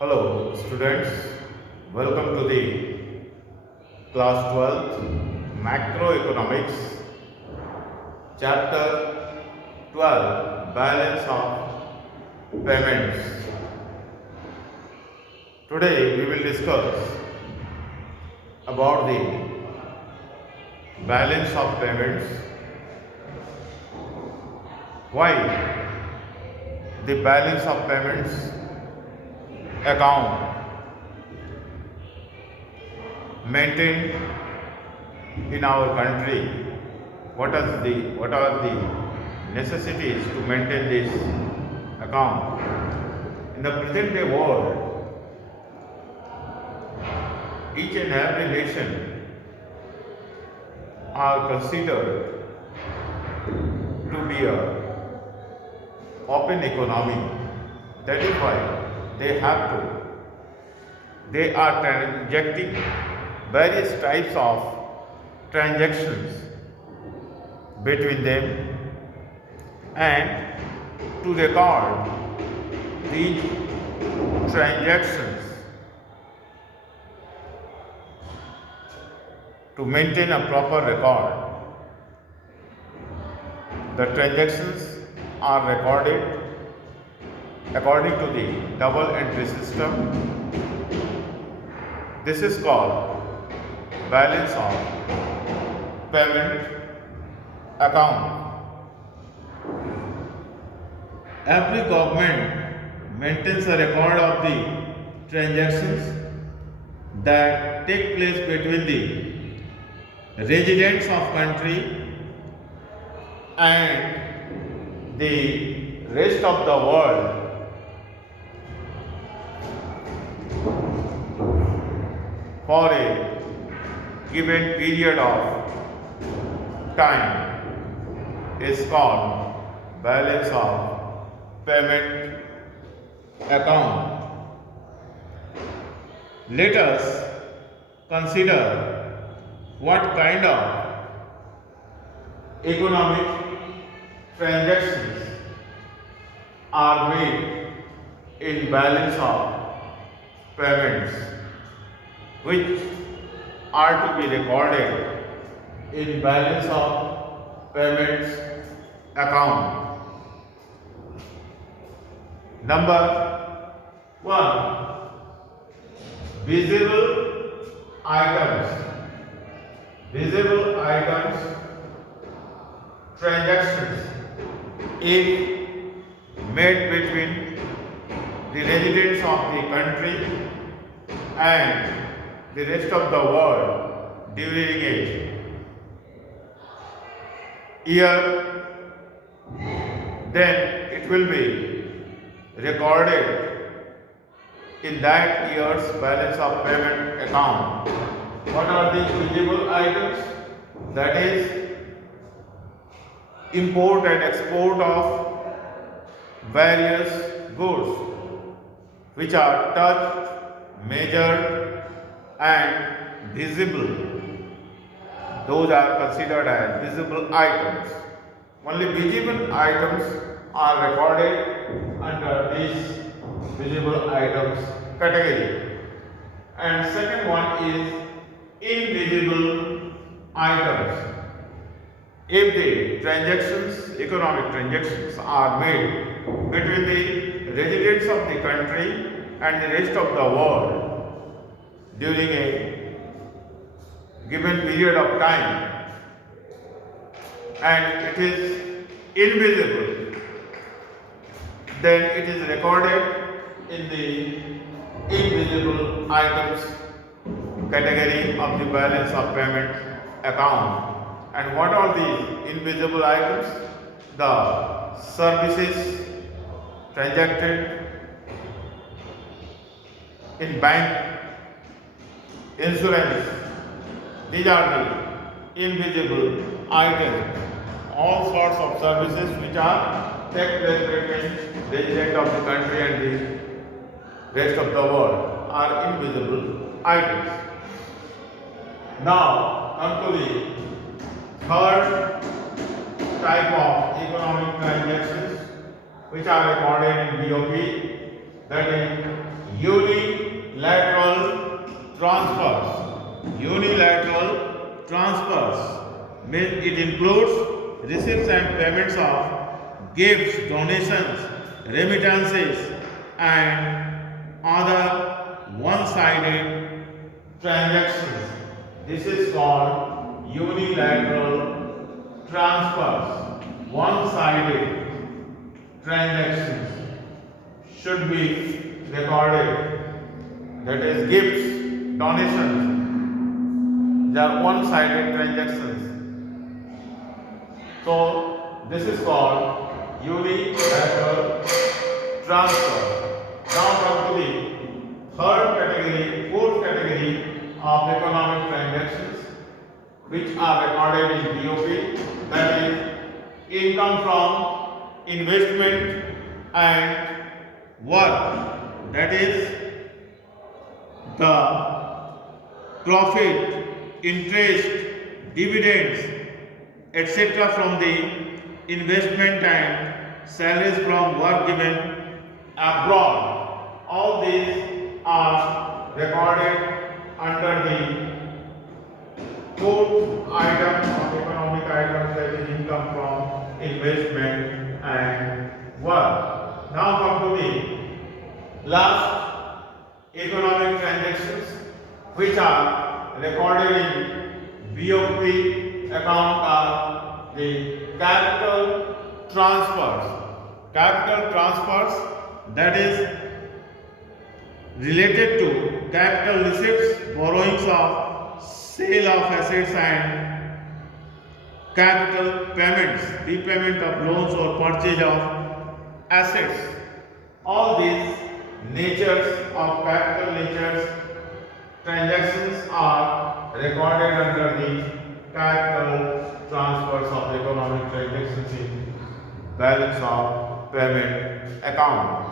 Hello students, welcome to the class 12th macroeconomics chapter 12 balance of payments. Today we will discuss about the balance of payments, why the balance of payments account maintained in our country, what are the necessities to maintain this account. In the present day world, each and every nation are considered to be a open economy. That is why they are transacting various types of transactions between them, and to record these transactions, to maintain a proper record, the transactions are recorded according to the double entry system. This is called balance of payment account. Every government maintains a record of the transactions that take place between the residents of country and the rest of the world for a given period of time is called balance of payment account. Let us consider what kind of economic transactions are made in balance of payments, which are to be recorded in balance of payments account. Number 1, visible items. Visible items transactions, if made between the residents of the country and the rest of the world during a year, then it will be recorded in that year's balance of payment account. What are these visible items? That is import and export of various goods which are touched, measured and visible. Those are considered as visible items. Only visible items are recorded under this visible items category. And second one is invisible items. If the transactions, economic transactions are made between the residents of the country and the rest of the world during a given period of time, and it is invisible, then it is recorded in the invisible items category of the balance of payment account. And what are the invisible items? The services transacted in bank, insurance. These are the invisible items. All sorts of services which are take place between resident of the country and the rest of the world are invisible items. Now come to the third type of economic transactions, which are recorded in BOP. that is unilateral transfers. Unilateral transfers means it includes receipts and payments of gifts, donations, remittances, and other one-sided transactions. This is called unilateral transfers. One-sided transactions should be recorded. That is gifts, donations. They are one-sided transactions. So this is called unilateral transfer. Now come to the fourth category of economic transactions which are recorded in BOP, that is income from investment and work, that is the profit, interest, dividends, etc. from the investment and salaries from work given abroad. All these are recorded under the fourth item of economic items, that is income from investment and work. Now come to the last economic transactions which are recorded in BOP account are the capital transfers. Capital transfers, that is related to capital receipts, borrowings of sale of assets and capital payments, repayment of loans or purchase of assets. All these natures of capital natures transactions are recorded under the capital transfers of economic transactions in balance of payment account.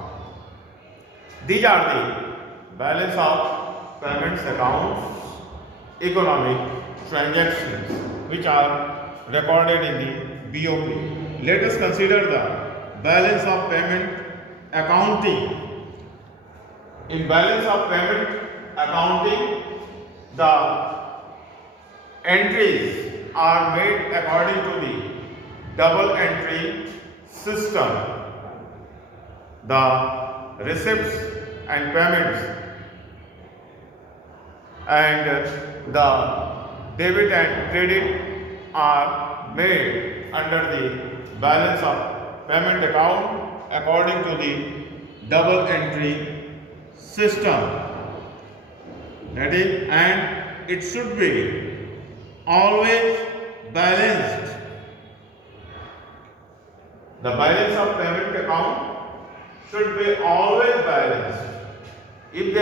These are the balance of payments accounts economic transactions which are recorded in the BOP. Let us consider the balance of payment accounting. In balance of payment accounting, the entries are made according to the double entry system. The receipts and payments and the debit and credit are made under the balance of payment account according to the double entry system. That is, and it should be always balanced. The balance of payment account should be always balanced. If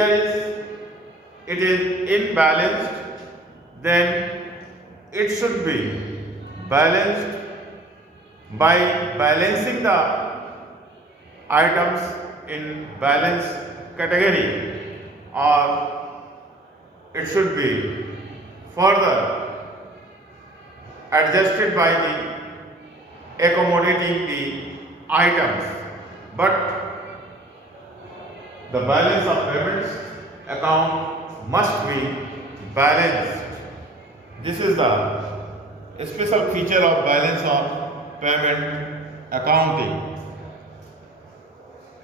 it is imbalanced, then it should be balanced by balancing the items in balance category, or it should be further adjusted by the accommodating the items. But the balance of payments account must be balanced. This is the special feature of balance of payment accounting.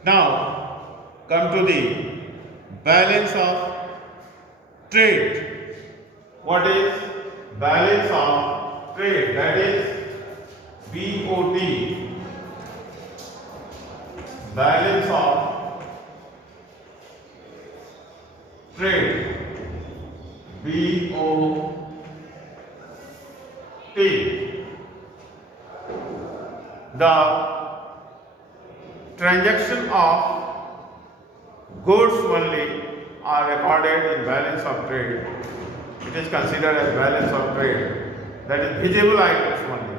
Now come to the balance of trade. What is balance of trade? That is BOT. Balance of trade. BOT. The transaction of goods only are recorded in balance of trade. It is considered as balance of trade. That is visible items only.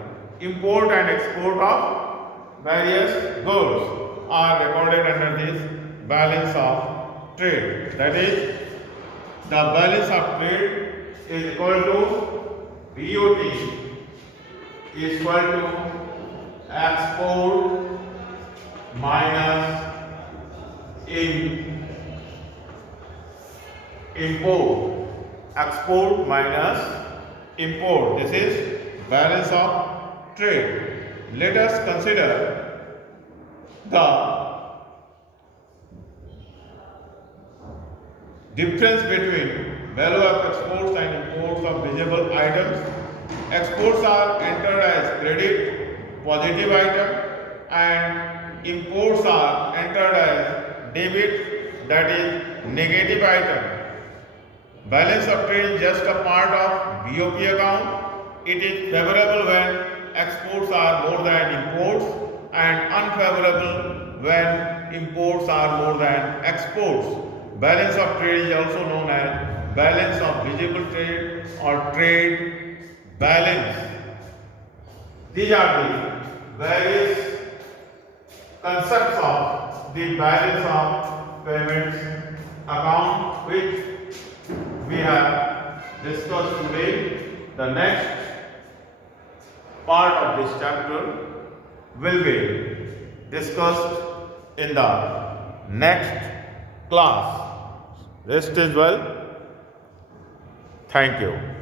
Import and export of various goods are recorded under this balance of trade. That is, the balance of trade is equal to BOT is equal to export minus in import, export minus import. This is balance of trade. Let us consider the difference between value of exports and imports of visible items. Exports are entered as credit, positive item, and imports are entered as debit, that is negative item. Balance of trade is just a part of BOP account. It is favorable when exports are more than imports and unfavorable when imports are more than exports. Balance of trade is also known as balance of visible trade or trade balance. These are the various concepts of the balance of payments account which we have discussed today. The next part of this chapter will be discussed in the next class. Rest is well. Thank you.